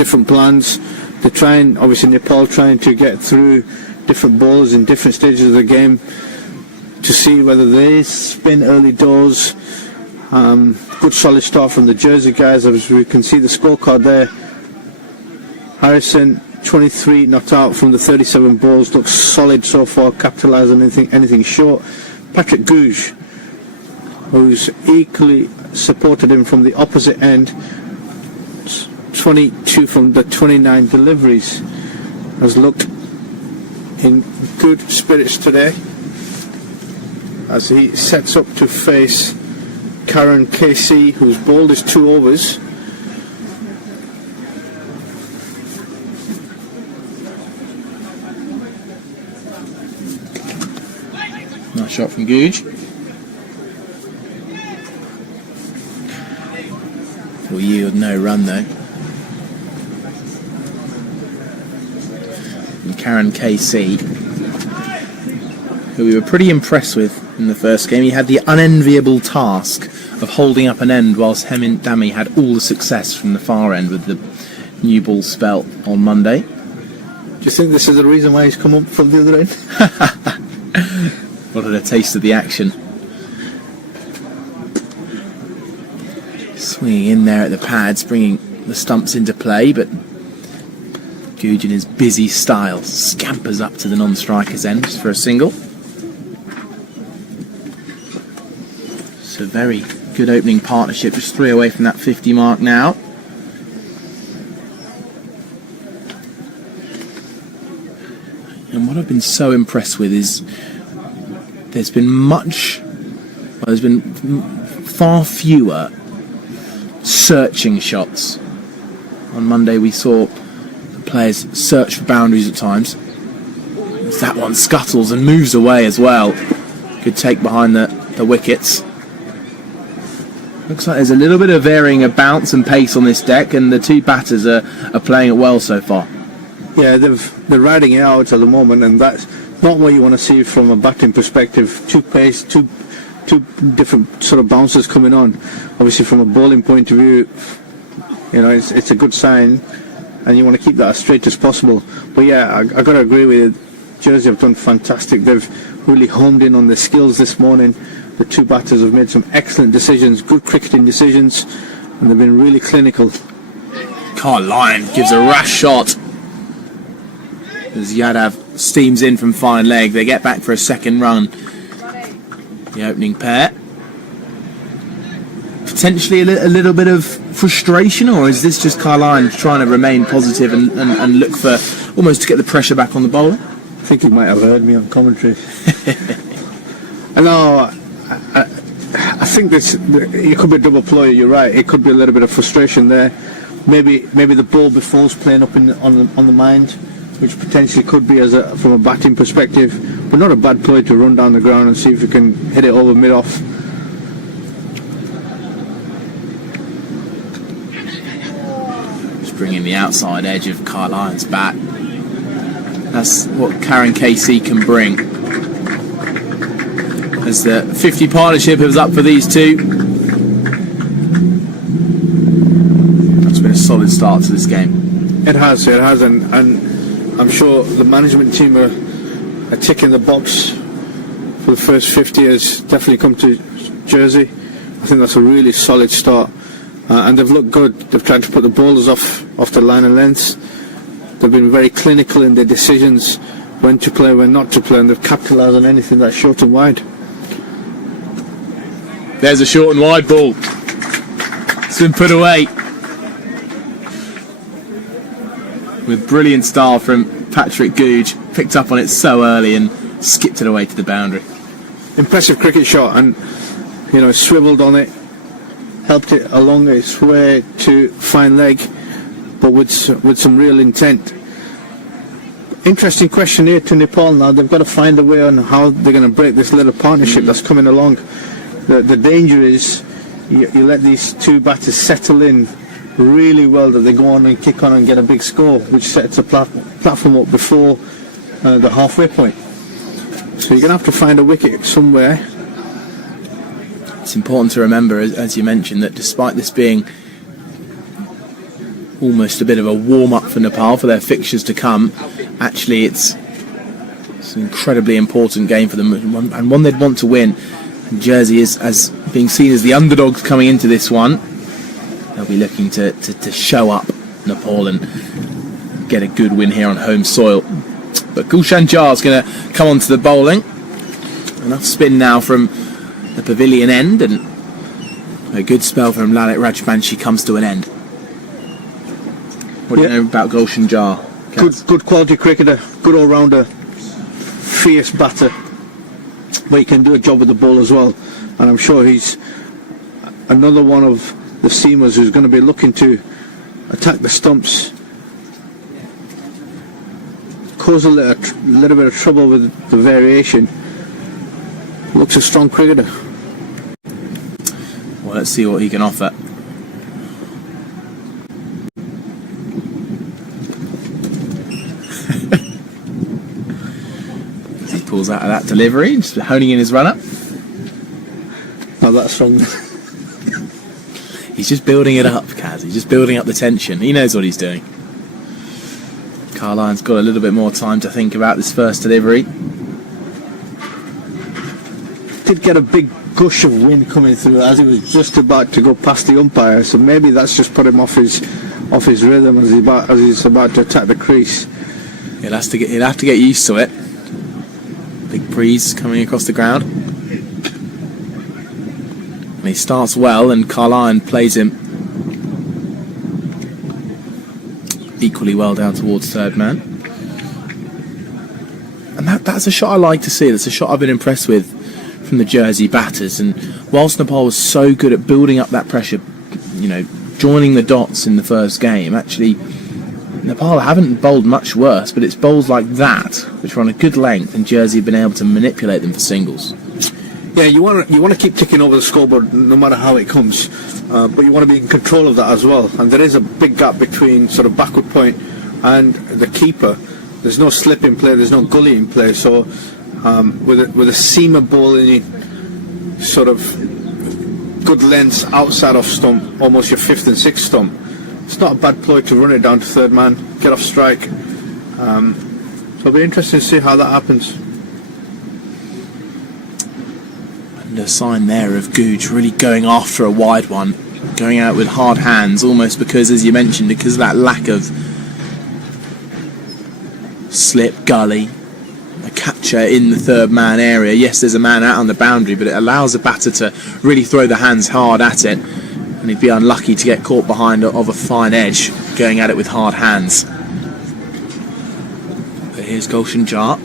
different plans. They're trying, obviously Nepal trying to get through different balls in different stages of the game to see whether they spin early doors. Good solid start from the Jersey guys, as we can see the scorecard there. Harrison, 23 not out from the 37 balls, looks solid so far, capitalised on anything short. Patrick Gouge, who's equally supported him from the opposite end, 22 from the 29 deliveries, has looked in good spirits today as he sets up to face Karen KC, who's bowled his 2 overs. Nice shot from Gouge. Will yield no run though. And Karen KC, who we were pretty impressed with in the first game, he had the unenviable task of holding up an end whilst Hemant Dami had all the success from the far end with the new ball spelt on Monday. Do you think this is the reason why he's come up from the other end? Wanted a taste of the action. Swinging in there at the pads, bringing the stumps into play, but Gouge in his busy style scampers up to the non-striker's end just for a single. So very good opening partnership, just 3 away from that 50 mark now. And what I've been so impressed with is there's been far fewer searching shots. On Monday we saw the players search for boundaries at times. That one scuttles and moves away as well. Good take behind the wickets. Looks like there's a little bit of varying of bounce and pace on this deck, and the 2 batters are playing it well so far. Yeah, they're riding it out at the moment, and that's not what you want to see from a batting perspective. 2 pace, two different sort of bounces coming on. Obviously, from a bowling point of view, you know, it's a good sign, and you want to keep that as straight as possible. But yeah, I got to agree with you. Jersey have done fantastic. They've really homed in on their skills this morning. The 2 batters have made some excellent decisions, good cricketing decisions, and they've been really clinical. Carl Lyon gives a rash shot as Yadav steams in from fine leg. They get back for a second run. The opening pair. Potentially a little bit of frustration, or is this just Carline trying to remain positive and look for almost to get the pressure back on the bowler? I think he might have heard me on commentary. I think it could be a double ploy. You're right. It could be a little bit of frustration there. Maybe the ball before's playing up on the mind, which potentially could be from a batting perspective, but not a bad play to run down the ground and see if you can hit it over mid-off. Just bringing the outside edge of Carline's bat. That's what Karen KC can bring. As the 50 partnership was up for these 2. That's been a solid start to this game. It has, and I'm sure the management team are ticking the box for the first 50 has definitely come to Jersey. I think that's a really solid start, and they've looked good. They've tried to put the bowlers off the line of lengths. They've been very clinical in their decisions, when to play, when not to play, and they've capitalised on anything that's short and wide. There's a short and wide ball. It's been put away with brilliant style from Patrick Gouge. Picked up on it so early and skipped it away to the boundary. Impressive cricket shot, and swivelled on it, helped it along its way to fine leg, but with some real intent. Interesting question here to Nepal now. They've got to find a way on how they're going to break this little partnership that's coming along. The danger is you let these 2 batters settle in really well, that they go on and kick on and get a big score, which sets a platform up before the halfway point. So you're going to have to find a wicket somewhere. It's important to remember, as you mentioned, that despite this being almost a bit of a warm-up for Nepal for their fixtures to come. Actually, it's an incredibly important game for them, and one they'd want to win. And Jersey is as being seen as the underdogs coming into this one. They'll be looking to show up Nepal and get a good win here on home soil. But Gulshan Jar is going to come onto the bowling. Enough spin now from the pavilion end, and a good spell from Lalit Rajbanshi comes to an end. What do you know about Gulshan Jar? Good quality cricketer, good all-rounder, fierce batter, but he can do a job with the ball as well. And I'm sure he's another one of the seamers who's going to be looking to attack the stumps, cause a little bit of trouble with the variation. Looks a strong cricketer. Well, let's see what he can offer. He pulls out of that delivery, just honing in his run-up. Not that strong. He's just building it up, Kaz. He's just building up the tension. He knows what he's doing. Carline's got a little bit more time to think about this first delivery. Did get a big gush of wind coming through as he was just about to go past the umpire, so maybe that's just put him off his rhythm as he's about to attack the crease. He'll have to get used to it. Big breeze coming across the ground. And he starts well, and Carline plays him equally well down towards third man. And that's a shot I like to see. That's a shot I've been impressed with from the Jersey batters. And whilst Nepal was so good at building up that pressure, joining the dots in the first game, actually Nepal haven't bowled much worse, but it's bowls like that which are on a good length, and Jersey have been able to manipulate them for singles. Yeah, you want to keep ticking over the scoreboard no matter how it comes, but you want to be in control of that as well. And there is a big gap between sort of backward point and the keeper. There's no slip in play, there's no gully in play. So with a seamer bowling in sort of good lengths outside of stump, almost your fifth and sixth stump, it's not a bad ploy to run it down to third man, get off strike. So it'll be interesting to see how that happens. And a sign there of Googe really going after a wide one, going out with hard hands, almost because, as you mentioned, because of that lack of slip, gully, a catcher in the third man area. Yes, there's a man out on the boundary, but it allows the batter to really throw the hands hard at it, and he'd be unlucky to get caught behind of a fine edge going at it with hard hands. But here's Gulshan Jar.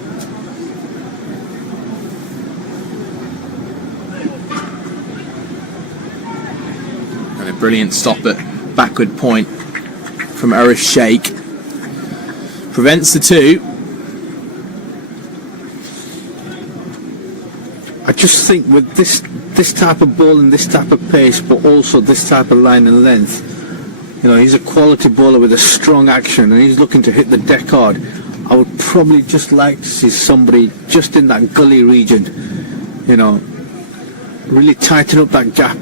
And a brilliant stop at backward point from Arif Sheikh. Prevents the two. I just think with this type of ball and this type of pace, but also this type of line and length, he's a quality bowler with a strong action, and he's looking to hit the deck hard. I would probably just like to see somebody just in that gully region, really tighten up that gap.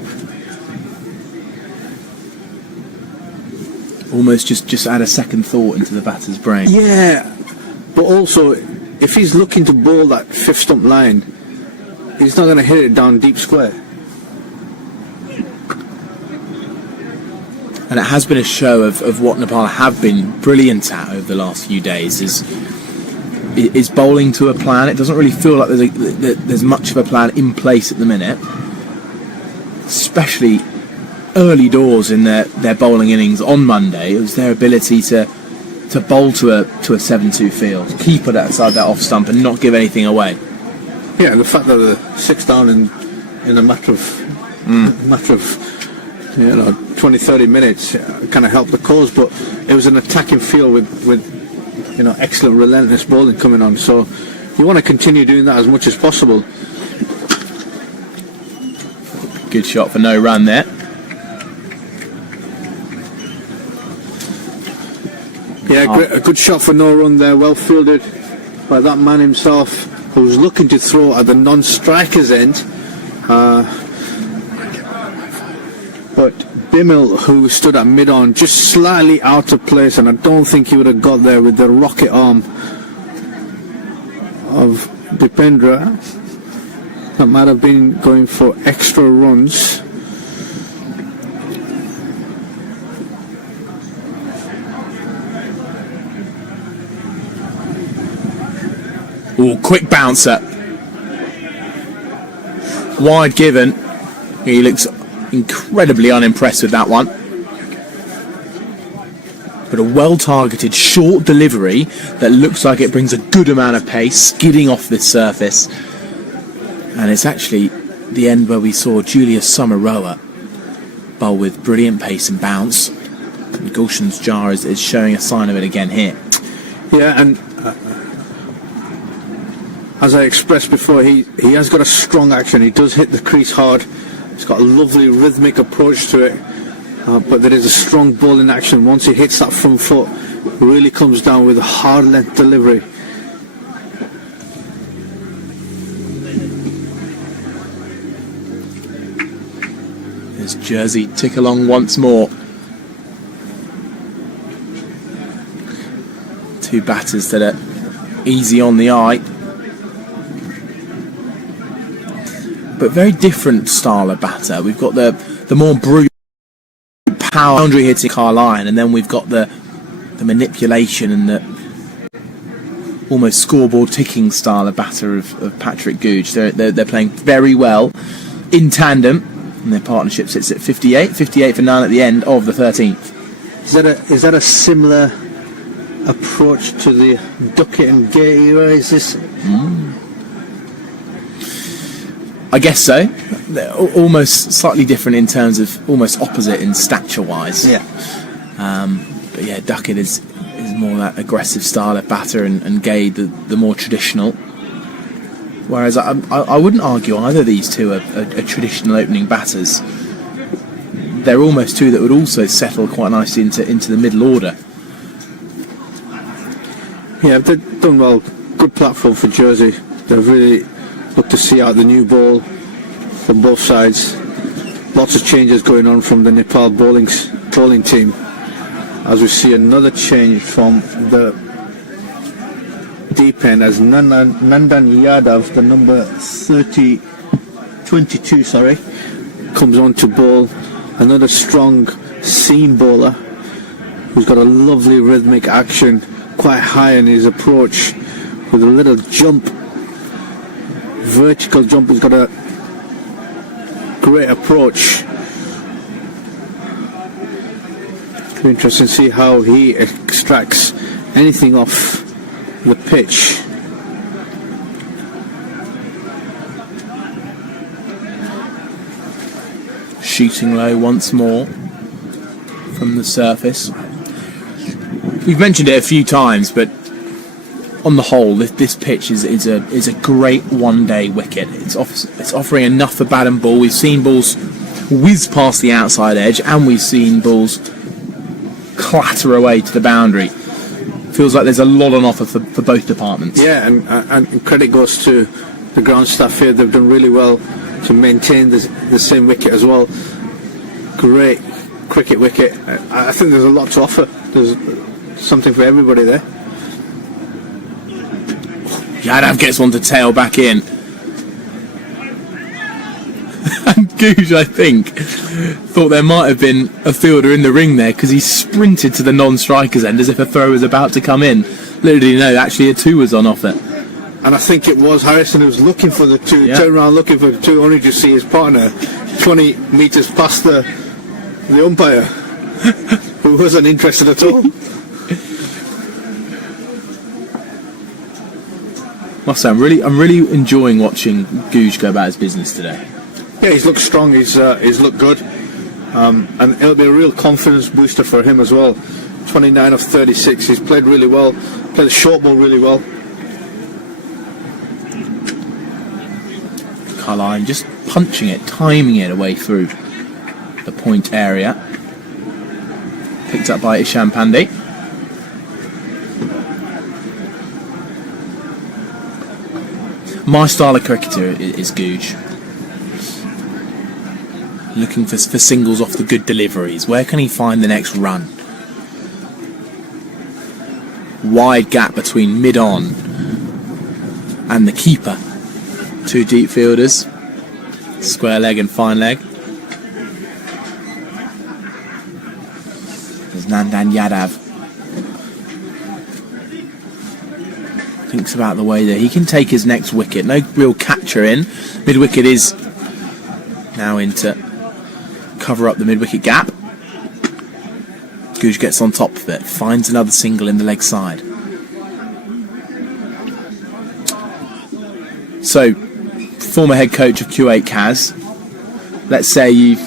Almost just add a second thought into the batter's brain. Yeah, but also if he's looking to bowl that fifth stump line, he's not going to hit it down deep square. And it has been a show of what Nepal have been brilliant at over the last few days, is bowling to a plan. It doesn't really feel like there's much of a plan in place at the minute, especially early doors in their bowling innings on Monday. It was their ability to bowl to a 7-2 field, keep it outside that off stump and not give anything away. Yeah, and the fact that the 6 down in a matter of 20-30 minutes kind of helped the cause, but it was an attacking field with excellent relentless bowling coming on, so you want to continue doing that as much as possible. Good shot for no run there. Yeah, a good shot for no run there, well fielded by that man himself, who was looking to throw at the non-striker's end, but Bimmel, who stood at mid-on, just slightly out of place, and I don't think he would have got there with the rocket arm of Dipendra. That might have been going for extra runs. Ooh, quick bouncer. Wide given. He looks incredibly unimpressed with that one. But a well-targeted short delivery that looks like it brings a good amount of pace, skidding off this surface. And it's actually the end where we saw Julius Samaroa bowl with brilliant pace and bounce. And Gulshan's Jar is showing a sign of it again here. Yeah, and as I expressed before, he has got a strong action. He does hit the crease hard. He's got a lovely rhythmic approach to it. But there is a strong bowling action. Once he hits that front foot, really comes down with a hard length delivery. There's Jersey tick along once more. Two batters that are easy on the eye, but very different style of batter. We've got the more brute power boundary hitting Carline, and then we've got the manipulation and the almost scoreboard ticking style of batter of Patrick Googe. They're playing very well in tandem, and their partnership sits at 58 for 9 at the end of the 13th. Is that a similar approach to the Duckett and Gay era? Is this? I guess so. They're almost slightly different in terms of almost opposite in stature wise. Yeah. But yeah, Duckett is more that aggressive style of batter, and Gay the more traditional. Whereas I wouldn't argue either of these two are traditional opening batters. They're almost two that would also settle quite nicely into the middle order. Yeah, they've done well. Good platform for Jersey. They've really looked to see out the new ball from both sides. Lots of changes going on from the Nepal bowling team, as we see another change from the deep end as Nandan Yadav, the number 22, comes on to bowl. Another strong seam bowler who's got a lovely rhythmic action, quite high in his approach, with a little jump, vertical jump. He's got a great approach. It'll be interesting to see how he extracts anything off the pitch. Shooting low once more from the surface. We've mentioned it a few times, but on the whole, this pitch is a great one-day wicket. It's offering enough for bat and ball. We've seen balls whiz past the outside edge, and we've seen balls clatter away to the boundary. Feels like there's a lot on offer for both departments. Yeah, and credit goes to the ground staff here. They've done really well to maintain the same wicket as well. Great cricket wicket. I think there's a lot to offer. There's something for everybody there. Yadav gets one to tail back in. And Googe, I think, thought there might have been a fielder in the ring there, because he sprinted to the non-striker's end as if a throw was about to come in. Literally, no, actually a 2 was on offer. And I think it was Harrison who was looking for the 2, yeah. Turned around looking for the 2, only to see his partner 20 metres past the umpire, who wasn't interested at all. Must say, I'm really enjoying watching Googe go about his business today. Yeah, he's looked strong. He's looked good, and it'll be a real confidence booster for him as well. 29 of 36. He's played really well. Played the short ball really well. Carline just punching it, timing it away through the point area. Picked up by Ishan Pandey. My style of cricketer is Googe. looking for singles off the good deliveries. Where can he find the next run? Wide gap between mid-on and the keeper. Two deep fielders, square leg and fine leg. There's Nandan Yadav. Thinks about the way that he can take his next wicket. No real catcher in. Mid-wicket is now in to cover up the mid-wicket gap. Googe gets on top of it, finds another single in the leg side. So, former head coach of Q8 Kaz, let's say you've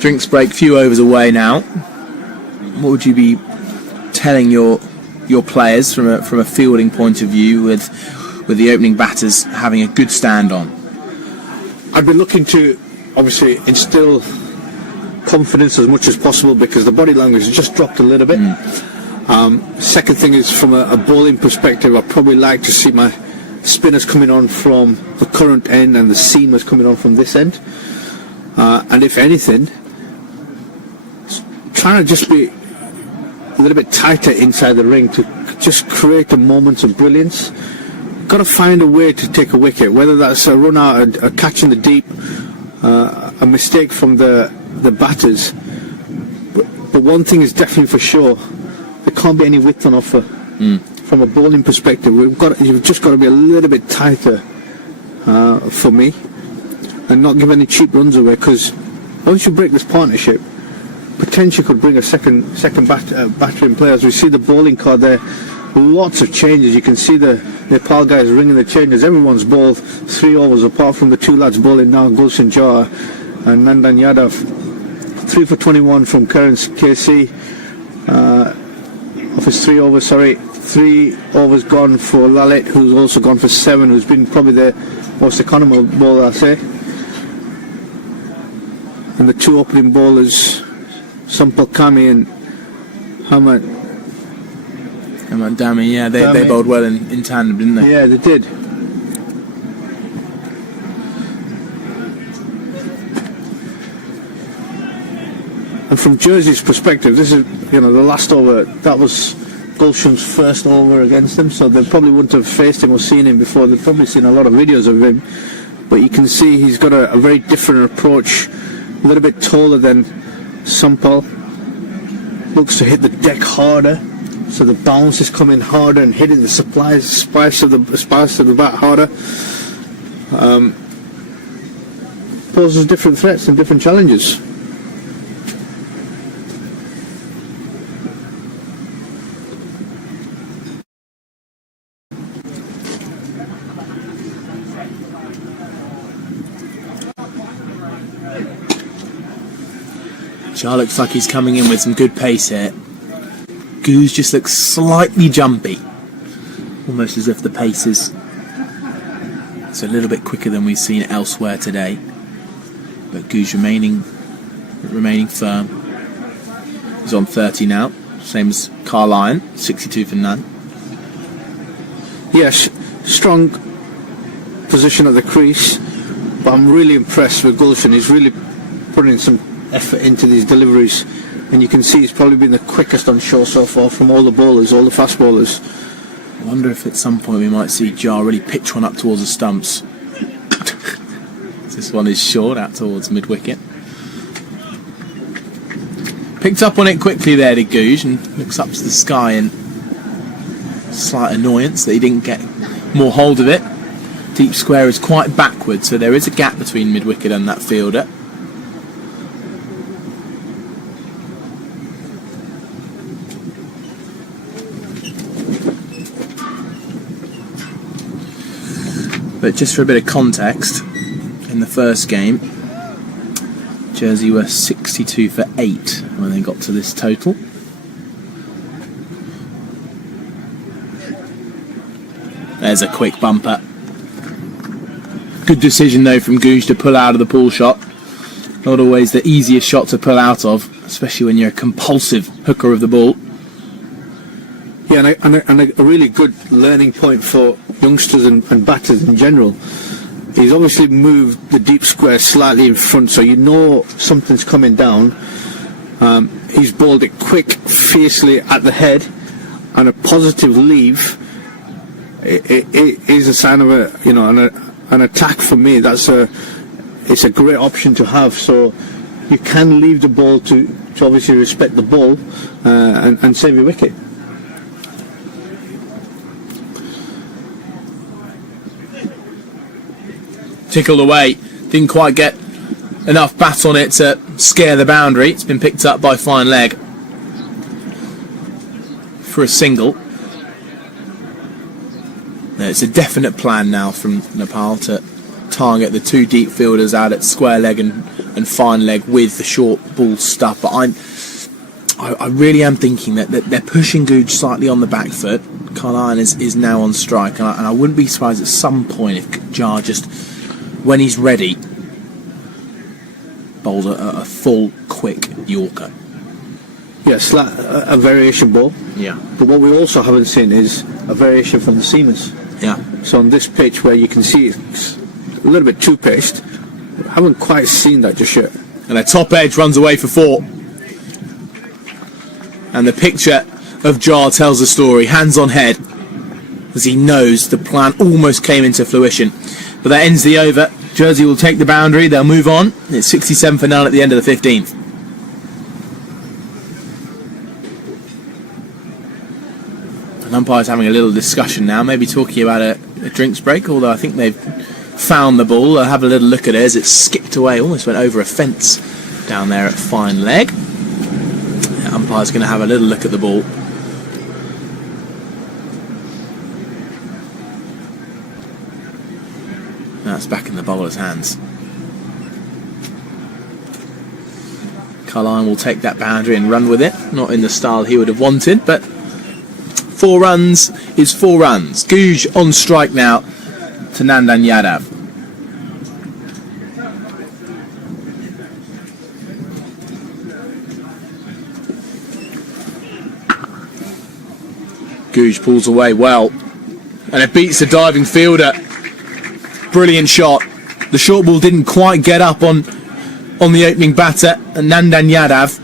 drinks break, few overs away now. What would you be telling your players from a fielding point of view with the opening batters having a good stand on? I'd be looking to obviously instill confidence as much as possible, because the body language has just dropped a little bit. Second thing is, from a bowling perspective, I'd probably like to see my spinners coming on from the current end and the seamers coming on from this end. And if anything, trying to just be a little bit tighter inside the ring to just create the moments of brilliance. Got to find a way to take a wicket, whether that's a run out, a catch in the deep, a mistake from the batters. But one thing is definitely for sure, there can't be any width on offer. From a bowling perspective, you've just got to be a little bit tighter for me, and not give any cheap runs away, because once you break this partnership, potentially could bring a second batter in play. As we see the bowling card there, lots of changes. You can see the Nepal guys ringing the changes. Everyone's bowled 3 overs apart from the 2 lads bowling now, Gulshan Jha and Nandan Yadav. 3 for 21 from Karan KC of his 3 overs, 3 overs gone for Lalit, who's also gone for 7, who's been probably the most economical bowler, I'll say. And the 2 opening bowlers, Sampal Kami and Hamad Dami, yeah, they bowled well in tandem, didn't they? Yeah, they did. And from Jersey's perspective, this is, the last over, that was Gulshan's first over against him, so they probably wouldn't have faced him or seen him before. They've probably seen a lot of videos of him, but you can see he's got a very different approach, a little bit taller than Sampal. Looks to hit the deck harder, so the bounce is coming harder and hitting the spice of the bat harder. Poses different threats and different challenges. Jha looks like he's coming in with some good pace here. Goose just looks slightly jumpy, almost as if the pace is a little bit quicker than we've seen elsewhere today. But Goose remaining firm. He's on 30 now, same as Carl Lyon, 62 for none. Yes, strong position at the crease, but I'm really impressed with Gulshan. He's really putting some effort into these deliveries, and you can see he's probably been the quickest on shore so far from all the bowlers, all the fast bowlers. I wonder if at some point we might see Jha really pitch one up towards the stumps. This one is short, out towards mid-wicket. Picked up on it quickly there, did Googe, and looks up to the sky in slight annoyance that he didn't get more hold of it. Deep square is quite backward, so there is a gap between mid-wicket and that fielder. But just for a bit of context, in the first game, Jersey were 62 for 8 when they got to this total. There's a quick bumper. Good decision though from Googe to pull out of the pull shot. Not always the easiest shot to pull out of, especially when you're a compulsive hooker of the ball. Yeah, and a really good learning point for youngsters and batters in general. He's obviously moved the deep square slightly in front, so you know something's coming down. He's bowled it quick, fiercely at the head, and a positive leave. It is a sign of an attack for me. It's a great option to have. So you can leave the ball to obviously respect the ball and save your wicket. Tickled away, didn't quite get enough bat on it to scare the boundary. It's been picked up by fine leg for a single. Now, it's a definite plan now from Nepal to target the two deep fielders out at square leg and fine leg with the short ball stuff. But I really am thinking that they're pushing Googe slightly on the back foot. Carlyon is now on strike, and I wouldn't be surprised at some point if Jar just, when he's ready, bowls a full, quick Yorker. Yes, a variation ball. Yeah. But what we also haven't seen is a variation from the seamers. Yeah. So on this pitch where you can see it's a little bit two-paced, we haven't quite seen that just yet. And a top edge runs away for 4. And the picture of Jar tells the story, hands on head, as he knows the plan almost came into fruition. But that ends the over. Jersey will take the boundary, they'll move on. It's 67 for 9 at the end of the 15th. And umpire's having a little discussion now, maybe talking about a drinks break, although I think they've found the ball. They'll have a little look at it as it skipped away, almost went over a fence down there at fine leg. The umpire's going to have a little look at the ball. That's back in the bowler's hands. Carlyon will take that boundary and run with it. Not in the style he would have wanted, but 4 runs is 4 runs. Googe on strike now to Nandan Yadav. Googe pulls away well, and it beats the diving fielder. Brilliant shot. The short ball didn't quite get up on the opening batter, and Nandan Yadav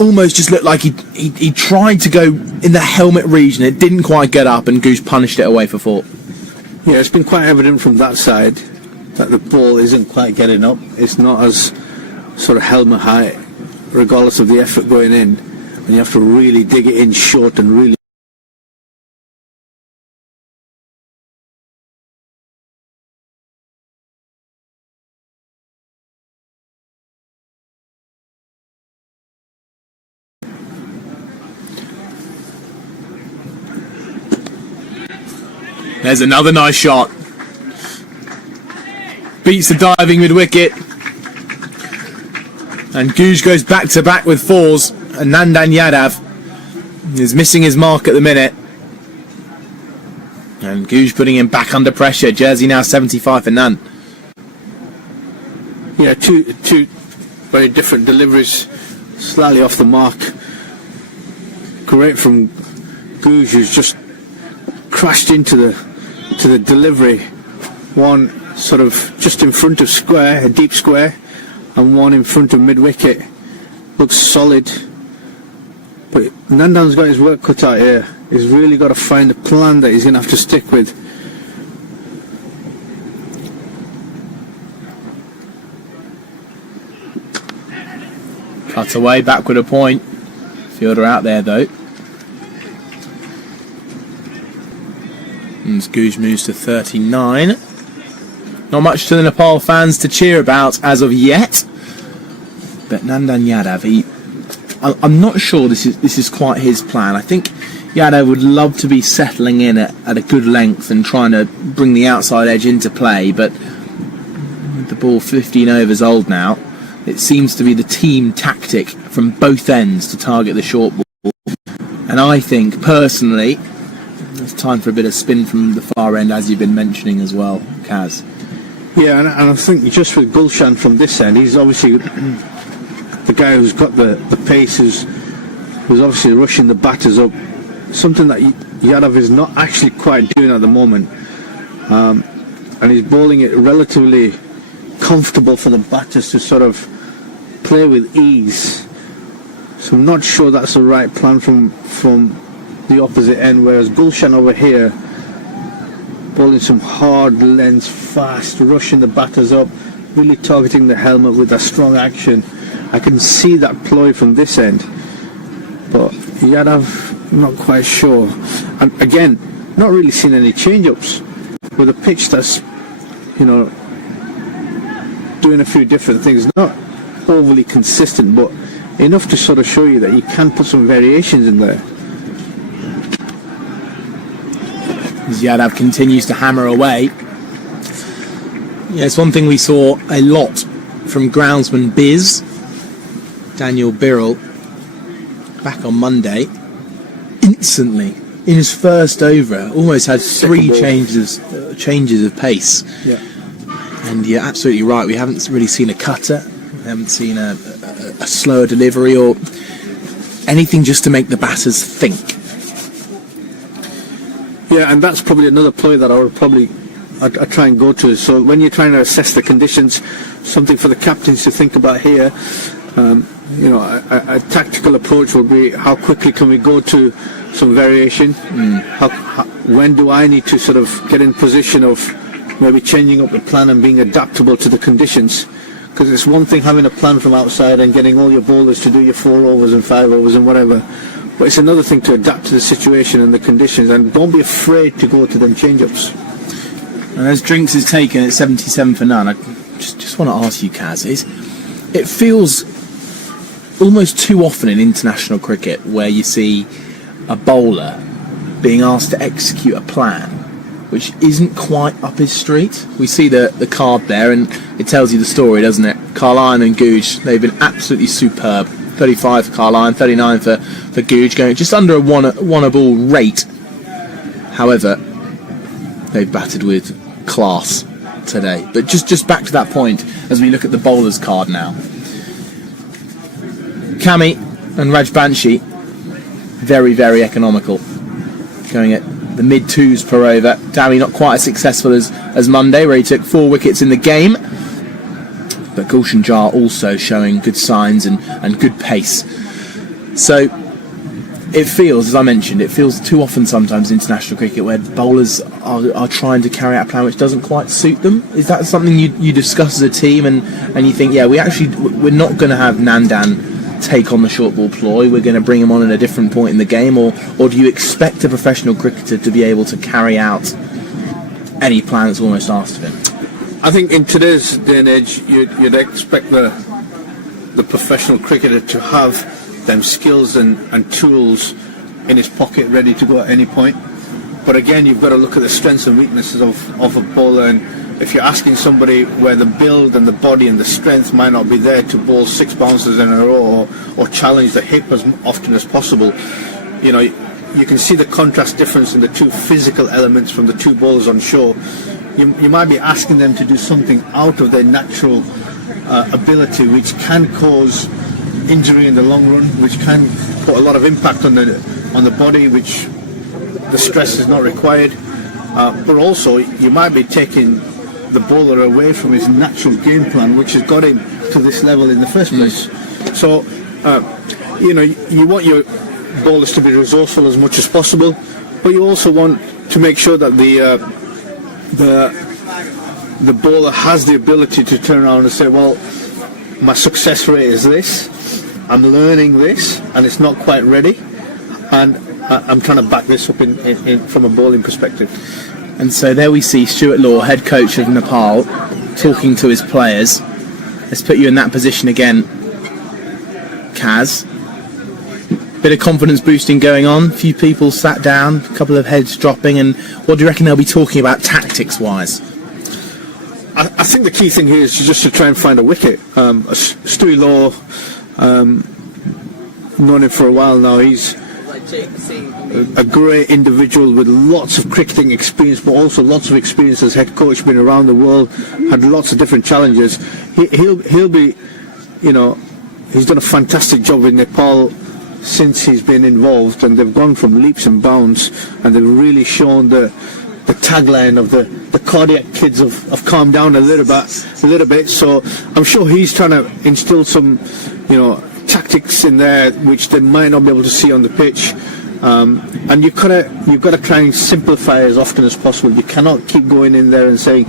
almost just looked like he tried to go in the helmet region. It didn't quite get up, and Goose punished it away for 4. Yeah, it's been quite evident from that side that the ball isn't quite getting up. It's not as sort of helmet high, regardless of the effort going in, and you have to really dig it in short and really. There's another nice shot. Beats the diving mid-wicket. And Googe goes back-to-back with 4s. And Nandan Yadav is missing his mark at the minute. And Googe putting him back under pressure. Jersey now 75 for none. Yeah, two very different deliveries. Slightly off the mark. Great from Googe, who's just crashed into the delivery. One sort of just in front of square, a deep square, and one in front of mid-wicket. Looks solid. But Nandan's got his work cut out here. He's really got to find a plan that he's going to have to stick with. Cut away, backward a point. Fielder out there though. And Googe moves to 39. Not much to the Nepal fans to cheer about as of yet. But Nandan Yadav, I'm not sure this is quite his plan. I think Yadav would love to be settling in at a good length and trying to bring the outside edge into play, but with the ball 15 overs old now, it seems to be the team tactic from both ends to target the short ball. And I think, personally, it's time for a bit of spin from the far end, as you've been mentioning as well, Kaz. Yeah, and I think just with Gulshan from this end, he's obviously the guy who's got the pace, who's obviously rushing the batters up. Something that Yadav is not actually quite doing at the moment. and he's bowling it relatively comfortable for the batters to sort of play with ease. So I'm not sure that's the right plan from the opposite end, whereas Gulshan over here bowling some hard lengths, fast, rushing the batters up, really targeting the helmet with a strong action. I can see that ploy from this end, but Yadav, not quite sure. And again, not really seen any change-ups with a pitch that's, you know, doing a few different things, not overly consistent, but enough to sort of show you that you can put some variations in there. As Yadav continues to hammer away. Yeah, it's one thing we saw a lot from groundsman Biz, Daniel Birrell, back on Monday. Instantly, in his first over, almost had three changes of pace. Yeah. And you're absolutely right, we haven't really seen a cutter, we haven't seen a slower delivery or anything just to make the batters think. Yeah, and that's probably another ploy that I try and go to. So when you're trying to assess the conditions, something for the captains to think about here, you know, a tactical approach will be how quickly can we go to some variation? When do I need to sort of get in position of maybe changing up the plan and being adaptable to the conditions? Because it's one thing having a plan from outside and getting all your bowlers to do your 4 overs and 5 overs and whatever. But it's another thing to adapt to the situation and the conditions, and don't be afraid to go to them change-ups. And as drinks is taken at 77 for none, I just want to ask you, Kaz, it feels almost too often in international cricket where you see a bowler being asked to execute a plan which isn't quite up his street. We see the card there and it tells you the story, doesn't it? Carlyon and Googe, they've been absolutely superb. 35 for Carlyon, 39 for Googe, going just under a one-a-ball rate. However, they've batted with class today. But just back to that point, as we look at the bowlers card now. Kami and Rajbanshi, very, very economical. Going at the mid-2s per over. Dami not quite as successful as Monday, where he took 4 wickets in the game. But Gulshan Jar also showing good signs and good pace. So it feels, as I mentioned, it feels too often sometimes in international cricket where bowlers are trying to carry out a plan which doesn't quite suit them. Is that something you discuss as a team and you think, yeah, we're not going to have Nandan take on the short ball ploy, we're going to bring him on at a different point in the game, or do you expect a professional cricketer to be able to carry out any plan that's almost asked of him? I think in today's day and age, you'd expect the professional cricketer to have them skills and tools in his pocket ready to go at any point. But again, you've got to look at the strengths and weaknesses of a bowler, and if you're asking somebody where the build and the body and the strength might not be there to bowl 6 bounces in a row or challenge the hip as often as possible, you know, you can see the contrast difference in the two physical elements from the two bowlers on shore. You might be asking them to do something out of their natural ability, which can cause injury in the long run, which can put a lot of impact on the body, which the stress is not required. But also, you might be taking the bowler away from his natural game plan, which has got him to this level in the first place. So, you know, you want your bowlers to be resourceful as much as possible, but you also want to make sure that the bowler has the ability to turn around and say, well, my success rate is this, I'm learning this, and it's not quite ready, and I'm trying to back this up in from a bowling perspective. And so there we see Stuart Law, head coach of Nepal, talking to his players. Let's put you in that position again, Kaz. Bit of confidence boosting going on, a few people sat down, a couple of heads dropping, and what do you reckon they'll be talking about tactics wise? I think the key thing here is just to try and find a wicket. Stuart Law, known him for a while now, he's a great individual with lots of cricketing experience, but also lots of experience as head coach, been around the world, had lots of different challenges. He'll be, you know, he's done a fantastic job in Nepal since he's been involved, and they've gone from leaps and bounds, and they've really shown the tagline of the cardiac kids have calmed down a little bit. So I'm sure he's trying to instill some, tactics in there which they might not be able to see on the pitch. And you've got to try and simplify as often as possible. You cannot keep going in there and saying,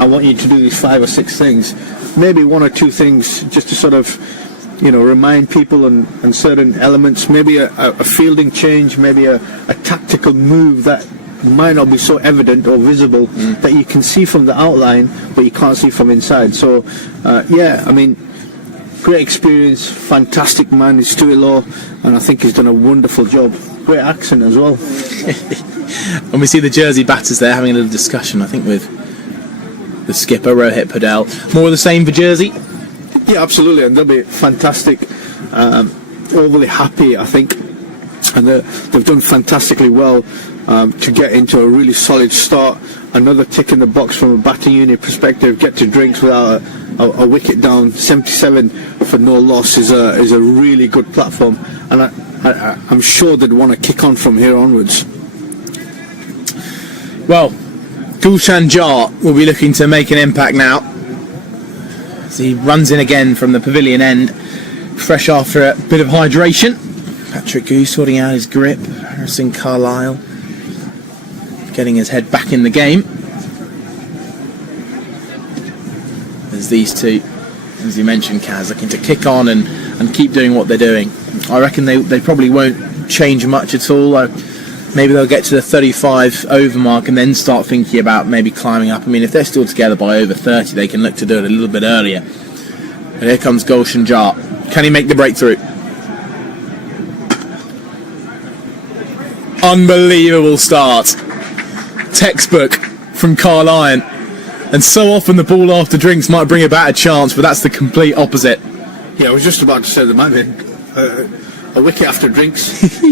I want you to do these 5 or 6 things. Maybe 1 or 2 things just to sort of, remind people and certain elements. Maybe a fielding change, maybe a tactical move that might not be so evident or visible that you can see from the outline, but you can't see from inside. So, great experience, fantastic man, is Stewie Law, and I think he's done a wonderful job. Great accent as well. And we see the Jersey batters there having a little discussion, I think, with the skipper, Rohit Padel. More of the same for Jersey? Yeah, absolutely, and they'll be fantastic. Overly happy, I think, and they've done fantastically well to get into a really solid start. Another tick in the box from a batting unit perspective. Get to drinks without a wicket down. 77 for no loss is a really good platform, and I'm sure they'd want to kick on from here onwards. Well, Gulshan Jart will be looking to make an impact now. So he runs in again from the pavilion end, fresh after a bit of hydration. Patrick Goose sorting out his grip. Harrison Carlisle getting his head back in the game. As these two, as you mentioned, Kaz, looking to kick on and keep doing what they're doing. I reckon they probably won't change much at all. Maybe they'll get to the 35 over mark and then start thinking about maybe climbing up. I mean, if they're still together by over 30, they can look to do it a little bit earlier. And here comes Gulshan Jart. Can he make the breakthrough? Unbelievable start. Textbook from Carlisle. And so often the ball after drinks might bring about a chance, but that's the complete opposite. Yeah, I was just about to say the man a wicket after drinks.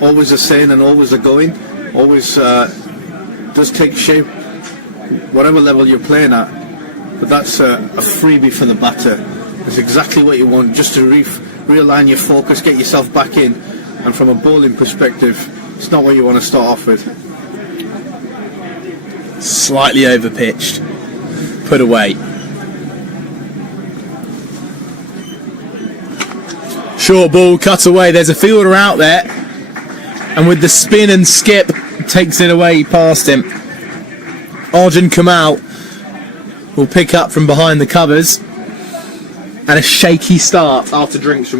Always a saying and always a going. Always does take shape, whatever level you're playing at. But that's a freebie for the batter. It's exactly what you want, just to realign your focus, get yourself back in. And from a bowling perspective, it's not what you want to start off with. Slightly over-pitched. Put away. Short ball, cut away. There's a fielder out there. And with the spin and skip, takes it away past him. Arjun Kamal will pick up from behind the covers. And a shaky start after drinks from